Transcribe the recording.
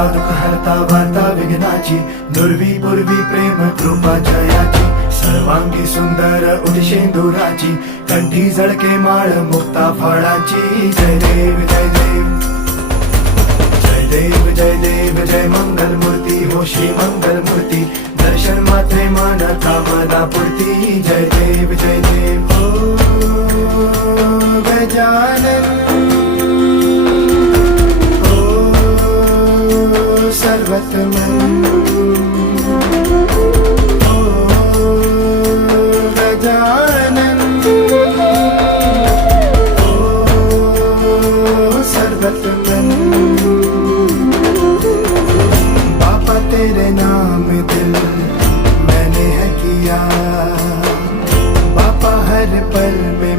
हरता दुःख हरता वार्ता विघ्नाची, दुर्वी पूर्वी प्रेम कृपा जयाची, सर्वांगी सुंदर उदिशेंदुराची, कंठी झळके माळ मुक्ता फळाची. जय देव जय देव जय देव जय देव जय मंगल मूर्ती हो श्री मंगल मूर्ती, दर्शन मात्रे मन कामना पूर्ती. जय देव जय देव हो गजानन हो सर्वतमन हो गजानन हो सर्वतमन. बाबा तेरे नाम दिल मैंने है किया, बाबा हर पल में